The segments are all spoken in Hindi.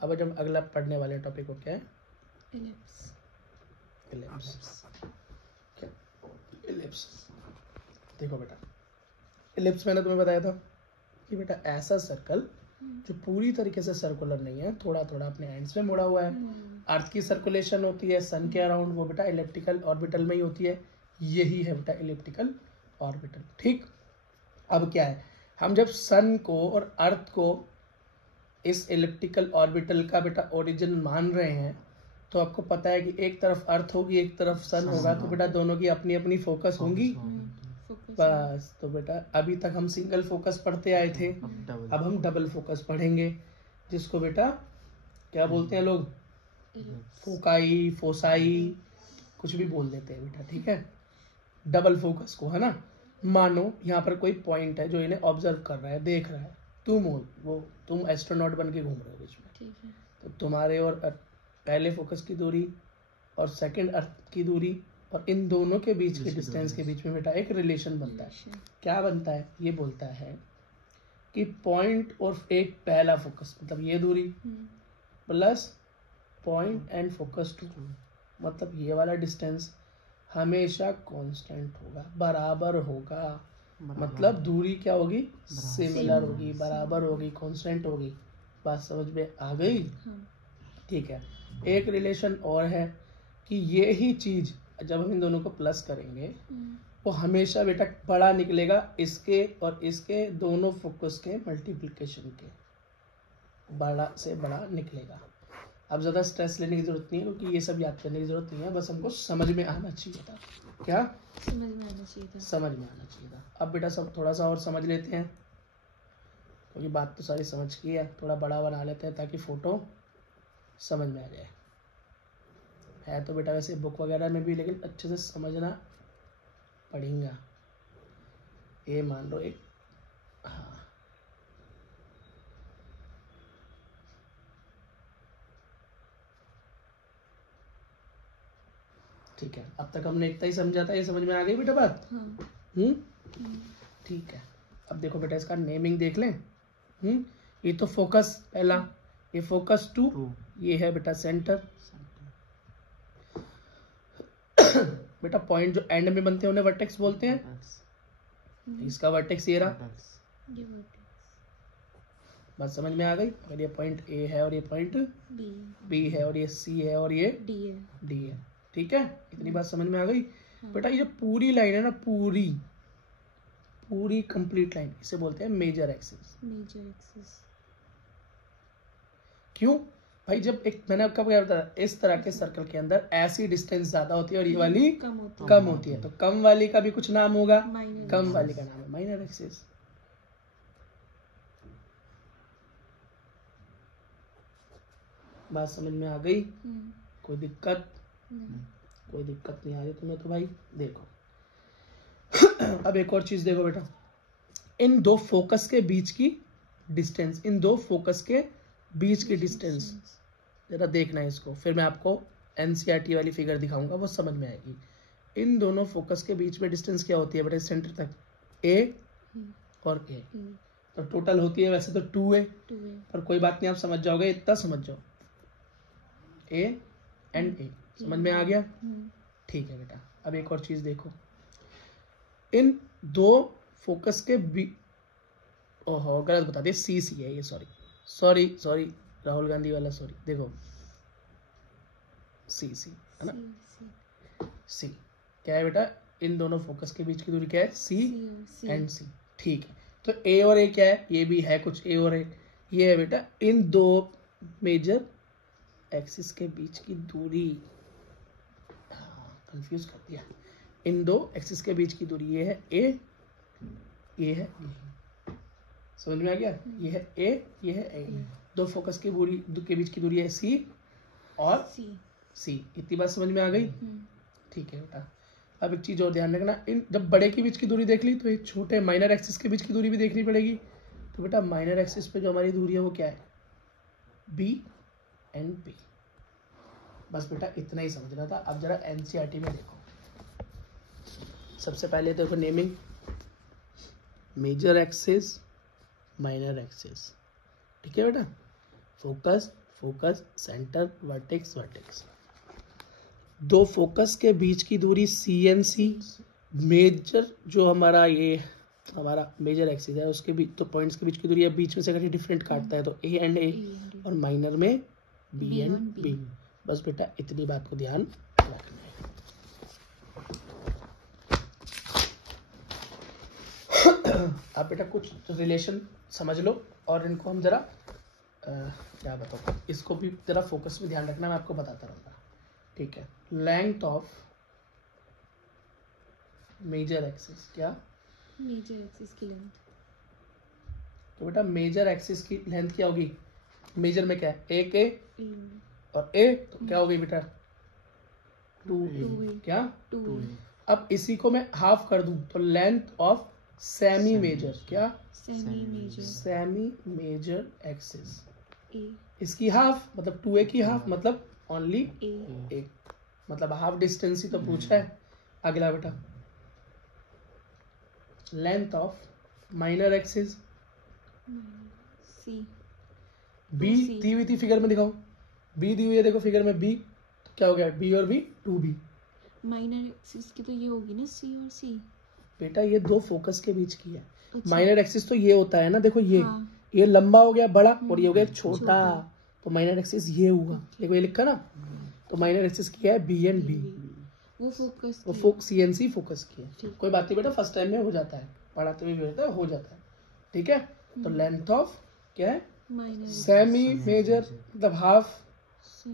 अब जब अगला पढ़ने वाले टॉपिक को क्या है, इलिप्स। इलिप्स। क्या इलिप्स? देखो बेटा, इलिप्स मैंने तुम्हें बताया था कि बेटा ऐसा सर्कल जो पूरी तरीके से सर्कुलर नहीं है, थोड़ा थोड़ा अपने एंड्स में मुड़ा हुआ है। अर्थ की सर्कुलेशन होती है सन के अराउंड, वो बेटा इलिप्टिकल ऑर्बिटल में ही होती है। यही है बेटा इलिप्टिकल ऑर्बिटल। ठीक, अब क्या है, हम जब सन को और अर्थ को इस इलिप्टिकल ऑर्बिटल का बेटा ओरिजिन मान रहे हैं, तो आपको पता है कि एक तरफ अर्थ होगी, एक तरफ सन होगा, तो बेटा दोनों की अपनी अपनी फोकस होंगी। बस, तो बेटा अभी तक हम सिंगल फोकस पढ़ते आए थे, अब हम डबल फोकस पढ़ेंगे, जिसको बेटा क्या बोलते हैं लोग, फोकाई, फोसाई, कुछ भी बोल देते हैं बेटा। ठीक है, डबल फोकस को, है ना। मानो यहाँ पर कोई पॉइंट है जो इन्हें ऑब्जर्व कर रहा है, देख रहा है। तुम एस्ट्रोनॉट बन के घूम रहे हो बीच में, ठीक है। तो तुम्हारे और पहले फोकस की दूरी और सेकंड अर्थ की दूरी और इन दोनों के बीच के डिस्टेंस के बीच में बेटा एक रिलेशन बनता है। क्या बनता है? ये बोलता है कि पॉइंट और एक पहला फोकस, मतलब ये दूरी plus point and focus two, मतलब ये वाला डिस्टेंस हमेशा कांस्टेंट होगा, बराबर होगा। मतलब दूरी क्या होगी? सिमिलर होगी, बराबर होगी, कांस्टेंट होगी। बात समझ में आ गई? ठीक है। एक रिलेशन और है कि ये ही चीज जब हम इन दोनों को प्लस करेंगे वो हमेशा बेटा बड़ा निकलेगा इसके और इसके दोनों फोकस के मल्टीप्लिकेशन के, बड़ा से बड़ा निकलेगा। अब ज़्यादा स्ट्रेस लेने की जरूरत नहीं है, क्योंकि ये सब याद करने की जरूरत नहीं है, बस हमको समझ में आना चाहिए था। क्या समझ में आना चाहिए था? समझ में आना चाहिए था। अब बेटा सब थोड़ा सा और समझ लेते हैं, क्योंकि बात तो सारी समझ की है, थोड़ा बड़ा बना लेते हैं ताकि फोटो समझ में आ जाए। है तो बेटा वैसे बुक वगैरह में भी, लेकिन अच्छे से समझना पड़ेगा। ये मान लो एक, हाँ ठीक है, अब तक हमने इतना ही समझा था, ये समझ में आ गई बेटा बात? ठीक है। अब देखो बेटा इसका नेमिंग देख लें। ये तो फोकस पहला, ये फोकस टू, ये है बेटा सेंटर। बेटा पॉइंट जो एंड में बनते हैं उन्हें वर्टेक्स बोलते हैं। इसका वर्टेक्स ये रहा, बात समझ में आ गई? अगर ये पॉइंट ए है और ये पॉइंट बी है और ये सी है और ये डी है। ठीक है, इतनी बात समझ में आ गई? बेटा ये जो पूरी लाइन है ना, पूरी कंप्लीट लाइन, इसे बोलते हैं मेजर एक्सिस। क्यों भाई? जब एक मैंने आपको क्या बताया, इस तरह के सर्कल के अंदर ऐसी डिस्टेंस ज्यादा होती है और ये वाली कम होती है, तो कम वाली का भी कुछ नाम होगा, कम वाली का नाम है माइनर एक्सिस। बात समझ में आ गई? कोई दिक्कत? कोई दिक्कत नहीं आ रही तुम्हें तो भाई देखो। अब एक और चीज देखो बेटा, इन दो फोकस के बीच की डिस्टेंस, जरा देखना है इसको, फिर मैं आपको एनसीईआरटी वाली फिगर दिखाऊंगा, वो समझ में आएगी। इन दोनों फोकस के बीच में डिस्टेंस क्या होती है बेटा? सेंटर तक ए और ए, तो टोटल होती है वैसे तो 2 है, पर कोई बात नहीं, आप समझ जाओगे, इतना समझ जाओ, ए एंड ए। समझ में आ गया? ठीक है बेटा। अब एक और चीज देखो, इन दो फोकस के ओहो गलत बता दिया, सी है ये, सॉरी राहुल गांधी वाला, सॉरी। देखो सी है ना, सी क्या है बेटा? इन दोनों फोकस के बीच की दूरी क्या है? सी एंड सी। ठीक है, तो ए और ए क्या है? ये भी है कुछ ए और ए, ये है बेटा इन दो मेजर एक्सिस के बीच की दूरी। कंफ्यूज कर दिया, इन दो एक्सिस के बीच की दूरी, ये है ए, ये है ए। समझ में आ गया? ये है ए, ये है ए। दो फोकस की के बीच की दूरी है सी और सी। इतनी बात समझ में आ गई? ठीक है बेटा। अब एक चीज और ध्यान रखना, इन जब बड़े के बीच की दूरी देख ली तो ये छोटे माइनर एक्सिस के बीच की दूरी भी देखनी पड़ेगी। तो बेटा माइनर एक्सिस पे जो हमारी दूरी है वो क्या है? B and B. बस बेटा इतना ही समझना था। अब जरा एनसीईआरटी में देखो, सबसे पहले देखो naming, major axis, minor axis. ठीक है बेटा, focus, focus, centre, vertex, vertex. दो फोकस के बीच की दूरी CNC, मेजर जो हमारा मेजर एक्सिस है उसके बीच, तो पॉइंट्स के बीच की दूरी है, बीच में से अगर ये डिफरेंट काटता है तो A एंड A, और माइनर में B एंड B। बस बेटा इतनी बात को ध्यान रखना है। आप बेटा कुछ रिलेशन समझ लो और इनको हम जरा क्या बताओ, इसको भी जरा फोकस में ध्यान रखना, मैं आपको बताता रहूँगा, ठीक है। लेंथ ऑफ मेजर एक्सिस, क्या मेजर एक्सिस की लेंथ, तो बेटा मेजर एक्सिस की लेंथ क्या होगी, मेजर में क्या है, एक ए और ए, तो क्या होगी बेटा 2A, क्या 2A। अब इसी को मैं हाफ कर दूं तो लेंथ ऑफ सेमी मेजर, क्या सेमी मेजर एक्सिस, इसकी हाफ मतलब 2A की हाफ मतलब ओनली A, मतलब हाफ डिस्टेंस ही तो पूछा है। अगला बेटा length of minor axis, C, be the हुई थी फिगर में, दिखाओ बी दी हुई है, देखो फिगर में बी, तो क्या हो गया बी और बी 2B। माइनर एक्सिस की तो ये होगी ना C और C। बेटा ये दो फोकस के बीच की है। अच्छा। माइनर एक्सिस तो ये होता है ना, देखो ये हाँ। ये लंबा हो गया बड़ा और ये हो गया छोटा, तो माइनर एक्सिस ये हुआ, देखो ये लिखा ना, तो माइनर एक्सिस क्या है B एंड B, वो फोकस वो CNC फोकस की है। कोई बात नहीं बेटा, फर्स्ट टाइम में हो जाता है, पढ़ाते हुए भी होता है, हो जाता है, ठीक है। तो लेंथ ऑफ क्या है सेमी मेजर, मतलब हाफ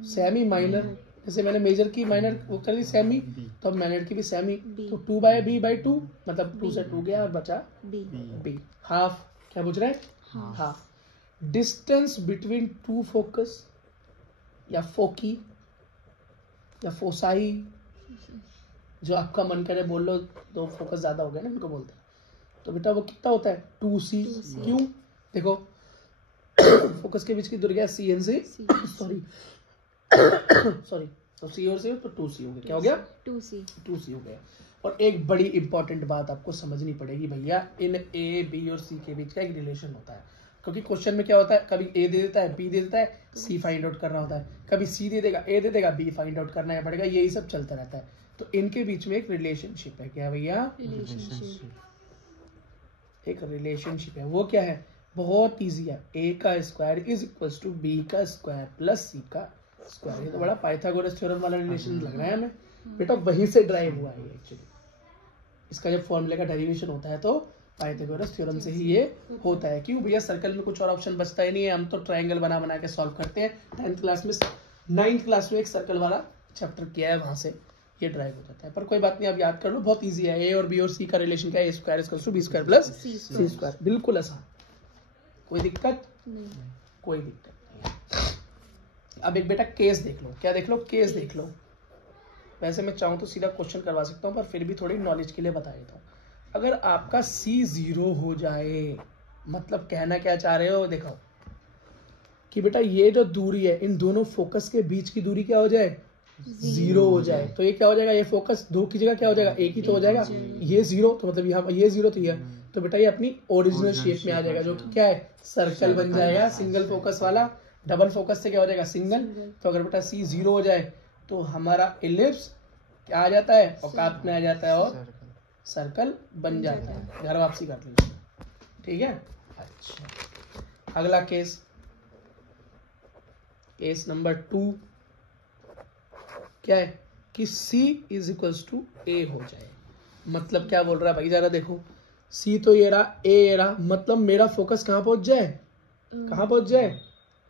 सेमी माइनर, जैसे मैंने मेजर की माइनर वो कर दी सेमी, तो अब माइनर की भी सेमी, तो 2/B/2 मतलब 2 से 2 गया और बचा B। हाफ क्या पूछ रहे हैं, half. Distance between two focus या फोकी या फोसाई, जो आपका मन करे बोल लो, दो फोकस ज्यादा हो गया ना इनको बोलते हैं, तो बेटा वो कितना होता है 2C। क्यों, देखो फोकस के बीच की दूरी है CNC, सॉरी तो C और C तो 2C हो गया, क्या हो गया 2C हो गया। और एक बड़ी इंपॉर्टेंट बात आपको समझनी पड़ेगी भैया, इन A B और C के बीच का एक रिलेशन होता है, क्योंकि क्वेश्चन में क्या होता है, कभी A दे देता है, B दे देता है, C फाइंड आउट करना होता है, कभी C दे देगा, A दे देगा, B फाइंड आउट करना पड़ेगा, यही सब चलता रहता है। तो इनके बीच में एक रिलेशनशिप है, क्या भैया एक रिलेशनशिप है, वो क्या है, बहुत इजी है, A का square is equal to B का स्क्वायर प्लस C का स्क्वायर। ये तो बड़ा पाइथागोरस थ्योरम वाला रिलेशन लग रहा है हमें बेटा, वहीं से ड्राइव हुआ है एक्चुअली। इसका जब फॉर्मूले का डेरिवेशन होता है तो पाइथागोरस थ्योरम से ही ये होता है। क्यों भैया, सर्कल में कुछ और ऑप्शन बचता ही नहीं है, हम तो ट्रायंगल बना बना के सॉल्व करते हैं। 9th क्लास में एक सर्कल वाला चैप्टर किया है, वहां से ये ड्राइव हो जाता है। पर कोई बात नहीं, आप याद कर लो, बहुत ईजी है। A और B और C का रिलेशन क्या है, A square equals to B square plus C square, बिल्कुल आसान, कोई दिक्कत नहीं, कोई दिक्कत नहीं है। अब एक बेटा केस देख लो, क्या देख लो, केस देख लो। वैसे मैं चाहूँ तो सीधा क्वेश्चन करवा सकता हूँ, पर फिर भी थोड़ी नॉलेज के लिए बता देता हूँ। अगर आपका C 0 हो जाए, मतलब कहना क्या चाह रहे हो, देखो कि बेटा ये जो दूरी है, इन दोनों फोकस के बीच की दूरी क्या हो जाए, 0 हो जाए, तो ये क्या हो जाएगा, ये फोकस 2 की जगह क्या हो जाएगा, एक ही तो हो जाएगा। ये 0 तो मतलब यहाँ ये 0 तो ये, तो बेटा ये अपनी ओरिजिनल शेप में आ जाएगा, जो कि क्या है, सर्कल बन जाएगा, सिंगल फोकस वाला। डबल फोकस से क्या हो जाएगा, सिंगल। तो अगर बेटा C 0 हो जाए तो हमारा एलिप्स क्या आ जाता है, औकात में आ जाता है और सर्कल बन जाता है। घर वापसी कर लीजिए, ठीक है। अच्छा, अगला केस, केस नंबर 2 क्या है कि C is equals to A हो जाए। मतलब क्या बोल रहा है भाई, जरा देखो, C तो ये रहा, A ये रहा, मतलब मेरा फोकस कहाँ पहुंच जाए, कहाँ पहुंच जाए,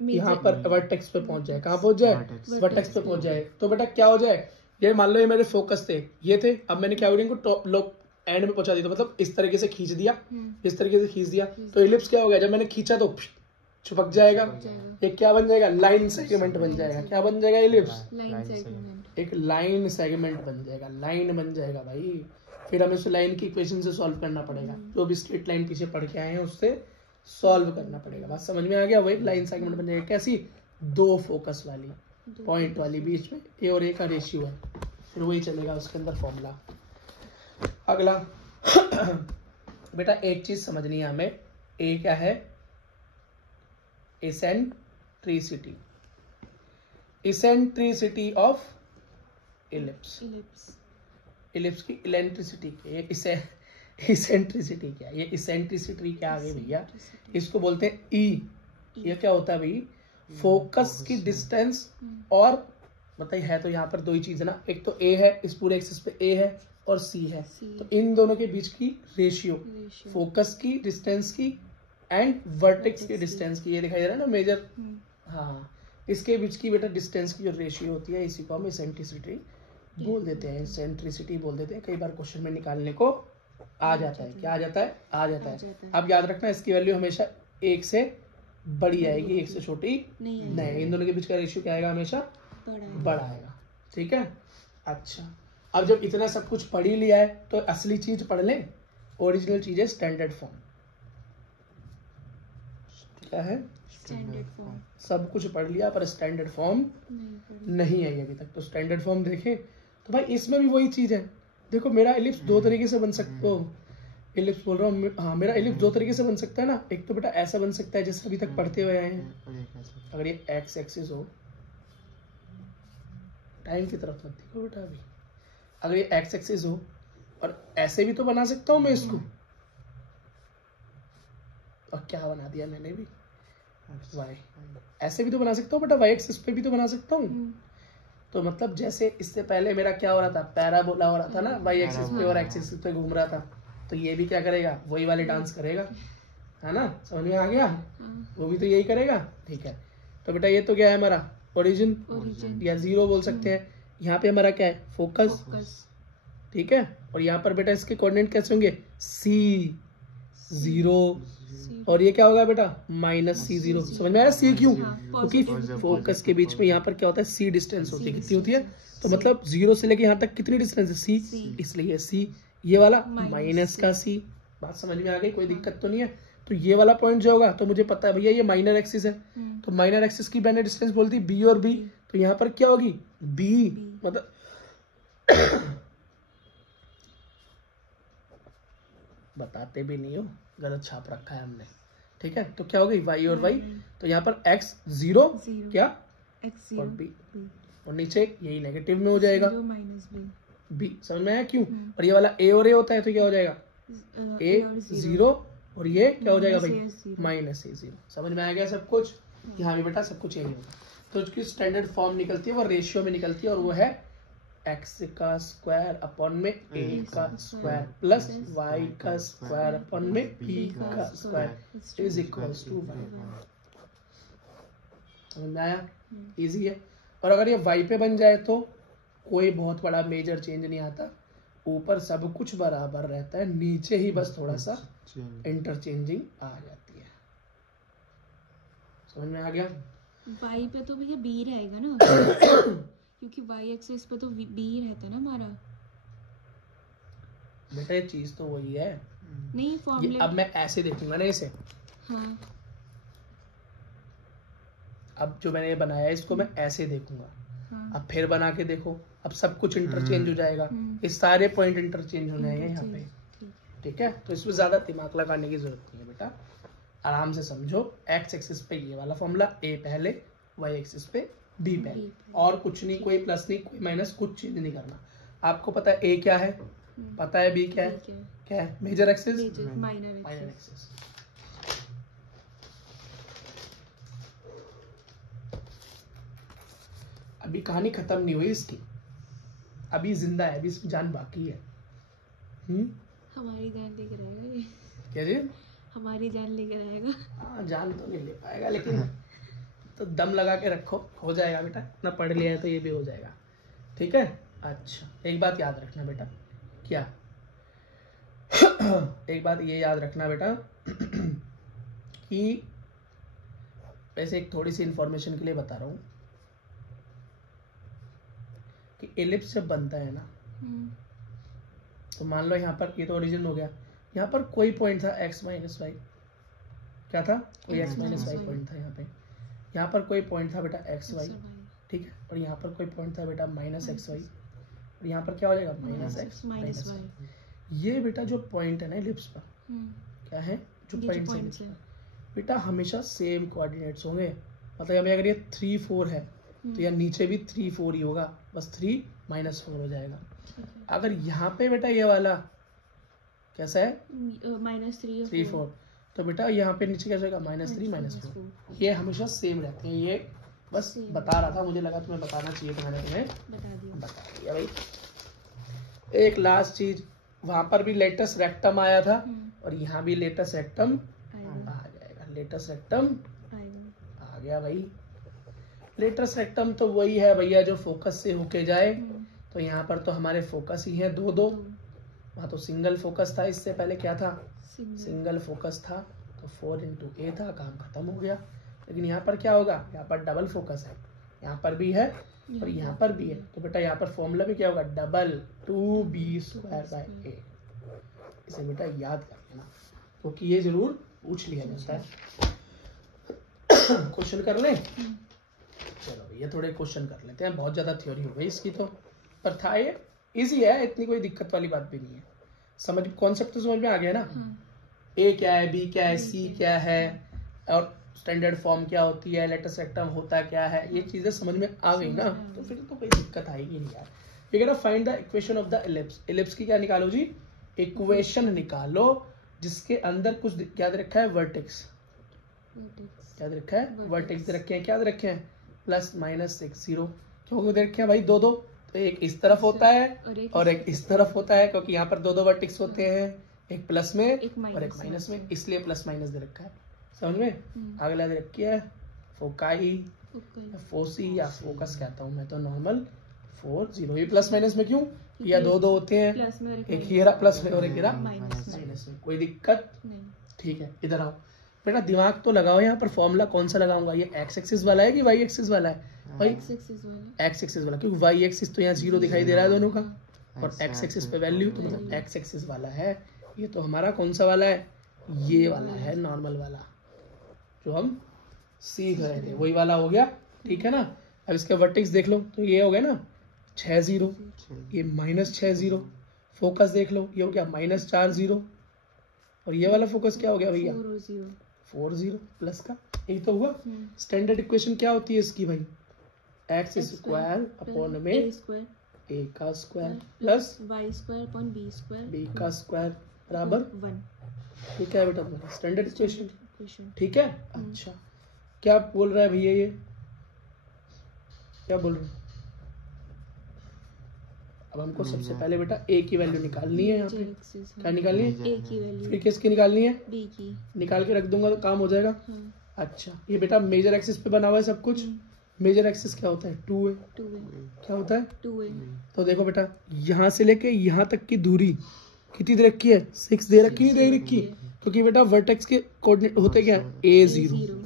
यहाँ पर वर्टेक्स पे पहुंच जाए, कहाँ पहुंच जाए, वर्टेक्स पे पहुंच जाए। तो बेटा क्या हो जाए, ये मान लो ये मेरे फोकस थे, ये थे, अब मैंने क्या इनको टॉप लोग एंड में पहुंचा दिया, तो मतलब इस तरीके से खींच दिया, इस तरीके से खींच दिया, तो इलिप्स क्या हो गया, जब मैंने खींचा तो चिपक जाएगा, एक क्या बन जाएगा, लाइन सेगमेंट बन जाएगा। क्या बन जाएगा, इलिप्स, एक लाइन सेगमेंट बन जाएगा, लाइन बन जाएगा भाई। फिर हमें उस लाइन की इक्वेशन से सॉल्व करना पड़ेगा, जो भी स्ट्रेट लाइन पीछे पढ़ के आए हैं उससे सॉल्व करना पड़ेगा। बात समझ में आ गया, वो एक लाइन सेगमेंट बन जाएगा। कैसी, 2 फोकस वाली, पॉइंट वाली, बीच में A और A का रेशियो है, फिर वही चलेगा उसके अंदर फॉर्मूला। अगला बेटा एक चीज समझनी है हमें, A क्या है, eccentricity, eccentricity of ellipse. Ellipse. Ellipse की इलेक्ट्रिसिटी क्या है, इसे इसेंट्रिसिटी क्या है, ये इसेंट्रिसिटी क्या आ गई भैया, इसको बोलते हैं ई। ये क्या होता है भाई, फोकस की डिस्टेंस। और बताइए है तो यहाँ पर दो ही चीज है ना, एक तो ए है, इस पूरे एक्सिस पे ए है और सी है, तो इन दोनों के बीच की रेशियो, फोकस की डिस्टेंस की एंड वर्टेक्स की डिस्टेंस की, ये दिखाई दे रहा है ना मेजर, हाँ, इसके बीच की बेटा डिस्टेंस की जो रेशियो होती है, इसी को हम इसेंट्रिसिटी बोल देते हैं, इसेंट्रिसिटी बोल देते हैं। कई बार क्वेश्चन में निकालने को आ जाता है, क्या आ जाता है, आ जाता है। अब याद रखना इसकी वैल्यू हमेशा एक से बड़ी आएगी, एक से छोटी नहीं। इन दोनों के बीच का रेशियो क्या आएगा, हमेशा बड़ा आएगा, ठीक है। अच्छा, अब जब इतना सब कुछ पढ़ ही लिया है तो असली चीज पढ़ लें, ओरिजिनल चीज है स्टैंडर्ड फॉर्म। क्या है, स्टैंडर्ड फॉर्म। सब कुछ पढ़ लिया पर स्टैंडर्ड फॉर्म नहीं आई अभी तक, तो स्टैंडर्ड फॉर्म देखें तो भाई इसमें भी वही चीज है। देखो मेरा एलिप्स दो तरीके से बन सकता हो, एलिप्स बोल रहा हूँ, हाँ मेरा एलिप्स दो तरीके से बन सकता है ना। एक तो बेटा ऐसा बन सकता है जैसे अभी तक पढ़ते हुए आए हैं, अगर ये एक्स एक्सिस हो, टाइम की तरफ मत देखो बेटा अभी, अगर ये एक्स एक्सिस हो, और ऐसे भी तो बना सकता हूँ मैं इसको, और क्या बना दिया मैंने भी, वाई, ऐसे भी तो बना सकता हूँ बेटा, वाई एक्सिस पे भी तो बना सकता हूँ। तो मतलब जैसे इससे पहले मेरा क्या हो रहा था, पैराबोला हो रहा था ना, वाई एक्सिस पे और एक्सिस पे घूम रहा था, तो ये भी क्या करेगा, वही वाले डांस करेगा, है ना, समझ में आ गया, वो भी तो यही करेगा, ठीक है। तो बेटा ये तो क्या है हमारा ओरिजिन या जीरो बोल सकते हैं, यहाँ पे हमारा क्या है, फोकस, ठीक है। और यहाँ पर बेटा इसके कोऑर्डिनेट कैसे होंगे, सी 0, और ये क्या होगा बेटा, -C0। समझ में आया, सी क्यों, क्योंकि फोकस के बीच में यहाँ पर क्या होता है, सी डिस्टेंस होती है, कितनी होती है, तो मतलब 0 से लेके यहाँ तक कितनी डिस्टेंस है, सी, इसलिए सी, ये वाला माइनस का सी। बात समझ में आ गई, कोई दिक्कत तो नहीं है। तो ये वाला पॉइंट जो होगा, तो मुझे पता है भैया ये माइनर एक्सिस है, तो माइनर एक्सिस की मैंने डिस्टेंस बोलती बी और बी, तो यहाँ पर क्या होगी, बी, मतलब बताते भी नहीं हो, गलत छाप रखा है हमने, ठीक है। तो क्या हो गई, वाई और वाई, तो यहाँ पर x 0 क्या, x और b, और नीचे यही नेगेटिव में हो जाएगा, b, समझ में आया क्यों। और ये वाला a और a होता है, तो क्या हो जाएगा, a 0, और ये क्या हो जाएगा भाई, -A0। समझ में आ गया सब कुछ, यहाँ भी बेटा सब कुछ यही होगा। तो उसकी स्टैंडर्ड फॉर्म निकलती है, वो रेशियो में निकलती है, और वो है x का स्क्वायर अपॉन में a का स्क्वायर प्लस y का स्क्वायर अपॉन में b का स्क्वायर इज इक्वल्स टू 1। समझ में आया, इजी है। और अगर ये y पे बन जाए तो कोई बहुत बड़ा मेजर चेंज नहीं आता, ऊपर सब कुछ बराबर रहता है, नीचे ही बस थोड़ा सा इंटरचेंजिंग आ जाती है। समझ में आ गया, y पे तो भैया b रहेगा ना क्योंकि y एक्सिस पे तो b रहता है ना हमारा। बेटा ये चीज तो वही है, नहीं फॉर्मूले, अब मैं ऐसे देखूंगा ना इसे, हाँ, अब जो मैंने ये बनाया इसको मैं ऐसे देखूंगा, हाँ, अब फिर बना के देखो, अब सब कुछ इंटरचेंज हो जाएगा, ये सारे पॉइंट इंटरचेंज हो जाएंगे यहाँ पे, ठीक है। तो इसमें ज्यादा दिमाग लगाने की जरूरत नहीं है बेटा, आराम से समझो। एक्स एक्सिस पे ये वाला फॉर्मूला, ए पहले, वाई एक्सिस पे बी पहले, और कुछ नहीं, कोई प्लस नहीं, कोई माइनस, कुछ चेंज नहीं करना। आपको पता है ए क्या है, पता है बी क्या है, क्या है, मेजर एक्सिस, माइनर एक्सिस। अभी कहानी खत्म नहीं हुई इसकी, अभी जिंदा है, अभी इसकी जान बाकी है। हमारी जान लेकर आएगा ये, क्या जी, हमारी जान लेकर आएगा। हाँ जान तो नहीं ले पाएगा, लेकिन तो दम लगा के रखो, हो जाएगा बेटा, इतना पढ़ लिया है तो ये भी हो जाएगा, ठीक है। अच्छा एक बात याद रखना बेटा, क्या एक बात ये याद रखना बेटा कि वैसे एक थोड़ी सी इंफॉर्मेशन के लिए बता रहा हूँ कि एलिप्स जब बनता है ना, तो मान लो यहाँ पर ये तो ओरिजिन हो गया, यहाँ पर कोई पॉइंट था x माइनस वाई, क्या था, कोई x माइनस वाई पॉइंट था यहाँ पे, यहाँ पर कोई पॉइंट था बेटा एक्स वाई, ठीक है, और यहाँ पर कोई पॉइंट था बेटा माइनस एक्स वाई, और यहाँ पर क्या हो जाएगा, माइनस एक्स माइनस वाई। ये बेटा जो पॉइंट है ना एलिप्स पर, क्या है, जो पॉइंट है बेटा हमेशा सेम कोऑर्डिनेट्स होंगे, मतलब हमें अगर ये 3 4 है तो यहाँ नीचे भी 3 4 ही होगा, बस 3 -4 हो जाएगा। अगर यहाँ पे बेटा ये वाला कैसा है -3 3 4, तो बेटा यहाँ पे नीचे क्या जाएगा -3 -4। ये हमेशा सेम रहते हैं, ये बस बता रहा था, मुझे लगा तुम्हें बताना चाहिए, मैंने तुम्हें बता दिया भाई। एक लास्ट चीज, वहां पर भी लेटस रेक्टम आया था और यहाँ भी लेटस रेक्टम आ जाएगा। लेटस रेक्टम आ गया भाई। लेटस रेक्टम तो वही है भैया जो फोकस से होके जाए, तो यहाँ पर तो हमारे फोकस ही है 2 2, वहाँ तो सिंगल फोकस था, इससे पहले क्या था सिंगल फोकस था, तो 4 × A था, काम खत्म हो गया। लेकिन यहाँ पर क्या होगा, यहाँ पर डबल फोकस है, यहाँ पर भी है और यहाँ पर भी है, तो बेटा यहाँ पर फॉर्मूला भी क्या होगा, डबल 2b² A। इसे बेटा याद कर लेना, क्योंकि ये जरूर पूछ लिया जाता है। क्वेश्चन कर ले, चलो ये थोड़े क्वेश्चन कर लेते हैं, बहुत ज्यादा थ्योरी हो गई इसकी, तो पर था ये इजी है, इतनी कोई दिक्कत वाली बात भी नहीं है। समझ कॉन्सेप्ट तो समझ में आ गया ना। ए क्या है, बी क्या है, सी क्या है, और स्टैंडर्ड फॉर्म क्या होती है, लेटस रेक्टम होता क्या है, ये चीजें समझ में आ गई ना, तो फिर तो कोई दिक्कत आएगी नहीं यार। ये कह रहा find the equation of the ellipse. Ellipse की क्या निकालो जी, इक्वेशन निकालो जिसके अंदर कुछ क्या दे रखा है, वर्टेक्स। क्या दे रखा है, वर्टेक्स दे रखे हैं। क्या दे रखे हैं, +-6 0। क्यों दे रखे हैं भाई, 2 2, तो एक इस तरफ होता है और एक इस तरफ होता है, क्योंकि यहाँ पर 2 2 वर्टेक्स होते हैं, एक प्लस में और एक माइनस में, इसलिए +- दे रखा है। समझ में। अगला दे रखी है फोकाई, फोसी या फोकस कहता हूँ मैं तो नॉर्मल 4 0। ये +- में क्यों, या 2 2 होते हैं, एक हीरा प्लस में और एक हीरा माइनस में, कोई दिक्कत नहीं। ठीक है, इधर आओ बेटा, दिमाग तो लगाओ। यहाँ पर फॉर्मूला कौन सा लगाऊंगा, ये x एक्सिस वाला है कि y एक्सिस वाला है, भाई x एक्सिस वाला, क्योंकि y एक्सिस तो यहाँ 0 दिखाई दे रहा है दोनों का, और x एक्सिस पे वैल्यू, तो मतलब x एक्सिस वाला है। ये तो हमारा कौन सा वाला है, ये वाला है, नॉर्मल वाला जो हम सीख रहे थे, वही वाला हो गया। ठीक है ना। अब इसके वर्टेक्स देख लो, तो ये हो गया ना 6 0, ये -6 0। फोकस देख लो, ये हो गया -4 0, और ये वाला फोकस क्या हो गया भैया, 4 0 प्लस का, यही तो हुआ। स्टैंडर्ड इक्वेशन क्या होती है इसकी भाई, x² अपॉन में a का स्क्वायर प्लस b का स्क्वायर बराबर 1। ठीक है बेटा, तुम्हारा स्टैंडर्ड इक्वेशन। ठीक है। अच्छा, क्या बोल रहा है भैया, ये क्या बोल रहे हैं। अब हमको सबसे पहले बेटा a की वैल्यू निकालनी है। यहाँ पे क्या निकालनी है, a की वैल्यू, फिर किसकी निकालनी है, b की। निकाल के रख दूंगा तो काम हो जाएगा। अच्छा, ये बेटा मेजर एक्सिस पे बना हुआ है सब कुछ। मेजर एक्सिस क्या होता है, 2a। क्या होता है, 2a। तो देखो बेटा, यहाँ से लेके यहाँ तक की दूरी कितनी दे रखी है, 6 दे रखी, नहीं दे रखी, क्योंकि बेटा वर्टेक्स के कोऑर्डिनेट होते क्या है, a0।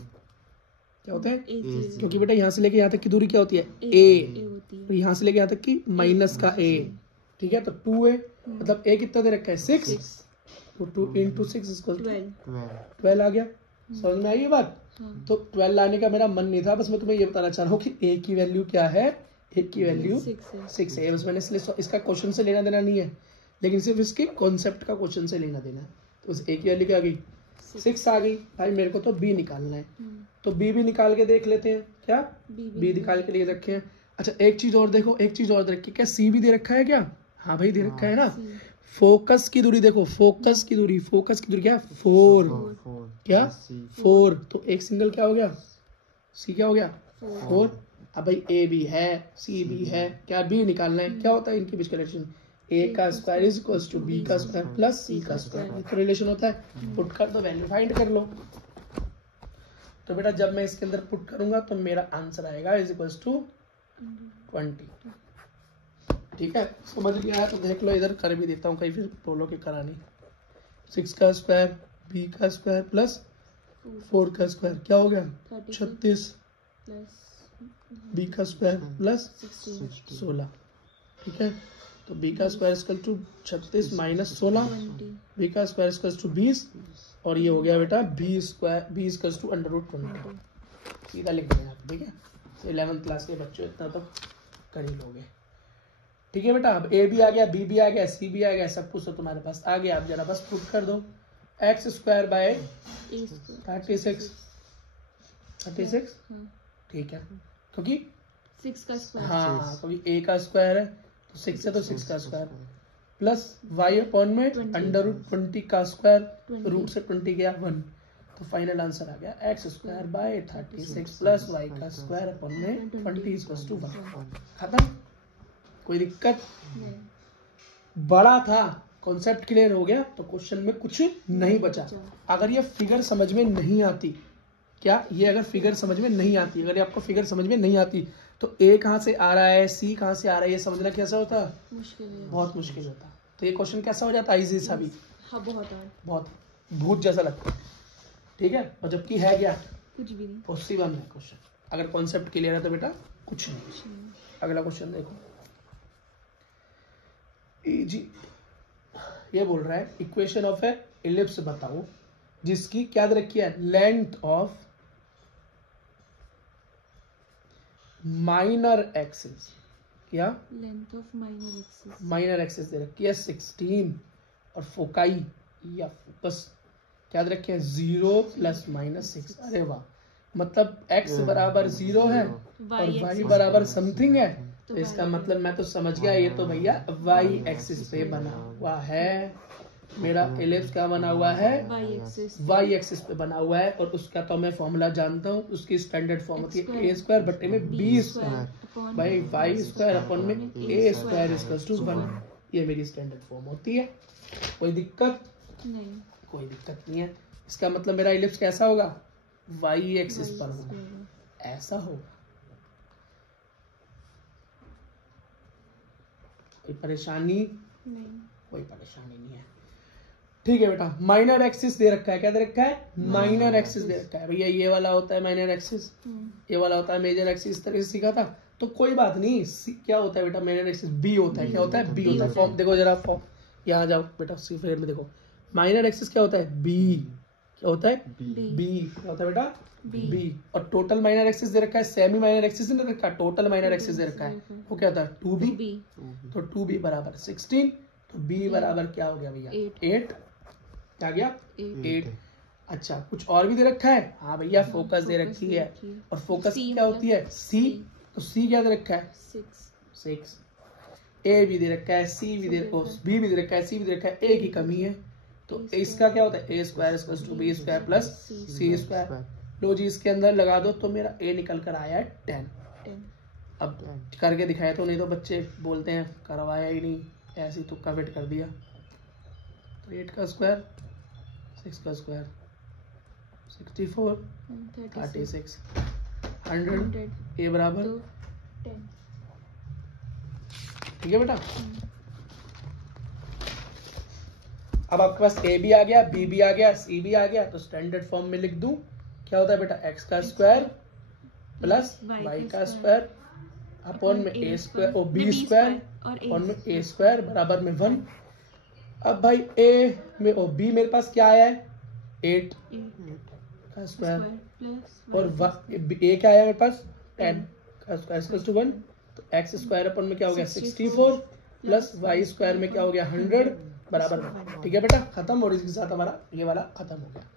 क्या होता है, क्योंकि बेटा यहाँ से लेके यहाँ तक की दूरी क्या होती है, a, और यहाँ से लेके यहाँ तक की माइनस का a। ठीक है, तो 2a मतलब a कितना दे रखा है, 6, तो 2 × 6 = 12 आ गया। समझ में आई ये बात। तो 12 लाने का मेरा मन नहीं था, बस मैं तुम्हें ये बताना चाह रहा हूँ कि a की वैल्यू क्या है, a की वैल्यू 6 है। बस मैंने इसलिए इसका क्वेश्चन से लेना देना नहीं है, लेकिन सिर्फ इसके कॉन्सेप्ट का क्वेश्चन से लेना देना है। तो उस a की वैल्यू क्या आ गई, 6 आ गई भाई। मेरे को तो b निकालना है, तो b भी निकाल के देख लेते हैं। क्या b निकाल के लिए रखे हैं। अच्छा, एक चीज और देखो, एक चीज और दे रखी है, क्या c भी दे रखा है क्या, हाँ भाई दे रखा है ना। फोकस की दूरी देखो, फोकस की दूरी क्या 4, क्या 4, तो एक सिंगल क्या हो गया, c क्या हो गया 4। अब भाई a भी है, c भी है, क्या b निकालना है। क्या होता है इनकी बीच का रिलेशन, a का स्क्वायर = b का स्क्वायर प्लस c का स्क्वायर, ये तो रिलेशन होता है। पुट कर दो, वैल्यू फाइंड कर लो। तो बेटा जब मैं इसके अंदर पुट करूंगा तो मेरा आंसर आएगा = 20। ठीक है, समझ गया है तो देख लो, इधर कर भी देता हूँ, कहीं फिर बोलो कि करा नहीं। 6 का स्क्वायर, b का स्क्वायर प्लस 4 का स्क्वायर, क्या हो गया 36, b का स्क्वायर प्लस 16। ठीक है, तो b का स्क्वायर = 36 - 16, b का स्क्वायर = 20, और ये हो गया बेटा b = √20। सीधा लिख देना, ठीक है। 11th क्लास के बच्चों इतना तो कर ही लोगे। ठीक है बेटा, अब a भी आ गया, b भी आ गया, c भी आ गया, सब कुछ तो तुम्हारे पास आ गया। अब जरा बस पुट कर दो, x² / 36। ठीक है, क्योंकि 6 का स्क्वायर। हाँ, कभी a का स्क्वायर है तो 6 है तो 6 का स्क्वायर प्लस y अपॉन में 20 अंडर रूट 20 का स्क्वायर, 20 रूट से 20 गया 1, तो फाइनल आंसर आ गया X square by 36 plus Y का स्क्वायर अपॉन में 20 इक्वल्स टू 1। खत्म, कोई दिक्कत? नहीं। बड़ा था, कॉन्सेप्ट क्लियर हो गया तो क्वेश्चन में कुछ नहीं बचा। अगर ये फिगर समझ में नहीं आती, क्या ये अगर फिगर समझ में नहीं आती, अगर आपको फिगर समझ में नहीं आती तो ए कहाँ से आ रहा है, सी कहाँ से आ रहा है, ये समझना कैसा होता? मुश्किल है, बहुत मुश्किल होता। तो ये क्वेश्चन कैसा हो जाता है? इजी सा भी, हाँ बहुत है, बहुत भूत जैसा लगता है, ठीक है। और जबकि है क्या? कुछ भी नहीं। पॉसिबल है क्वेश्चन, अगर कॉन्सेप्ट क्लियर है तो बेटा कुछ नहीं। कुछ नहीं। अगला क्वेश्चन देखो, जी ये बोल रहा है इक्वेशन ऑफ ए इलिप्स बताओ जिसकी क्या दे रखी है, लेंथ ऑफ माइनर एक्सिस, क्या length of minor axis, minor axis दे रखी है 16 और फोकाई या फोकस क्या दे रखे हैं 0 प्लस माइनस 6। अरे वाह, मतलब x बराबर 0 है और y बराबर समथिंग है, तो इसका मतलब मैं तो समझ गया, ये तो भैया y एक्सिस पे बना हुआ है। मेरा एलिप्स क्या बना हुआ है? y एक्सिस पे बना हुआ है। और उसका तो मैं फॉर्मूला जानता हूँ, उसकी स्टैंडर्ड फॉर्म होती है a स्क्वायर बटे में b square by y square upon में a स्क्वायर इक्वल्स टू 1। ये मेरी स्टैंडर्ड फॉर्म होती है। कोई दिक्कत नहीं? कोई दिक्कत नहीं है। इसका मतलब मेरा इलिप्स कैसा होगा? y एक्सिस पर होगा, ऐसा होगा। कोई परेशानी? नहीं। कोई परेशानी नहीं है, ठीक है बेटा। माइनर एक्सिस दे रखा है, क्या दे रखा है? माइनर एक्सिस दे रखा है भैया। ये वाला होता है माइनर एक्सिस, ये वाला होता है मेजर एक्सिस। इस तरह से सीखा था तो कोई बात नहीं। क्या होता है बेटा? माइनर एक्सिस बी होता है। क्या होता है? बी होता है। फॉर्म देखो जरा, फॉर्म यहाँ जाओ बेटा, फ्रेम में देखो। माइनर एक्सिस क्या होता है? बी। क्या होता है? बी। क्या होता है बेटा? बी। और टोटल माइनर एक्सिस दे रखा है, सेमी माइनर एक्सिस नहीं दे रखा, टोटल माइनर एक्सिस दे रखा है। वो क्या होता है? 2b। तो 2b बराबर 16, तो b बराबर क्या हो गया भैया? 8। क्या गया? 8। अच्छा, कुछ और भी दे रखा है? हाँ भैया, फोकस दे रखी है। और फोकस क्या होती है? सी। तो सी क्या दे रखा है? 6। ए भी दे रखा है, सी भी दे, बी भी दे रखा है, सी भी दे रखा है, ए की कमी है। तो इसका क्या होता है? A square equals to B square plus C square. लो जी, इसके अंदर लगा दो तो मेरा ए निकल कर आया है 10। अब करके दिखाया तो, नहीं तो बच्चे बोलते हैं करवाया ही नहीं, ऐसे ही तुक्का फिट कर दिया। तो 8 का स्क्वायर, 6 का स्क्वायर 64, 36, 100, ए बराबर 10। ठीक है बेटा। अब आपके पास ए भी आ गया, बी भी आ गया, सी भी आ गया, तो स्टैंडर्ड फॉर्म में लिख दूं। क्या होता है बेटा? एक्स का स्क्वायर प्लस वाई का स्क्वायर अपॉन में ए स्क्वायर और बी स्क्वायर अपॉन में ए स्क्वायर बराबर में 1। अब भाई ए में और बी मेरे पास क्या आया है? 8 का स्क्वायर और ए क्या आया मेरे पास? 10 का स्क्वायर इक्वल्स टू 1। तो एक्स स्क्वायर अपॉन में क्या हो गया? 64 प्लस वाई स्क्वायर में क्या हो गया? 100 बराबर 1। ठीक है बेटा, खत्म। और इसके साथ हमारा ये वाला खत्म हो गया।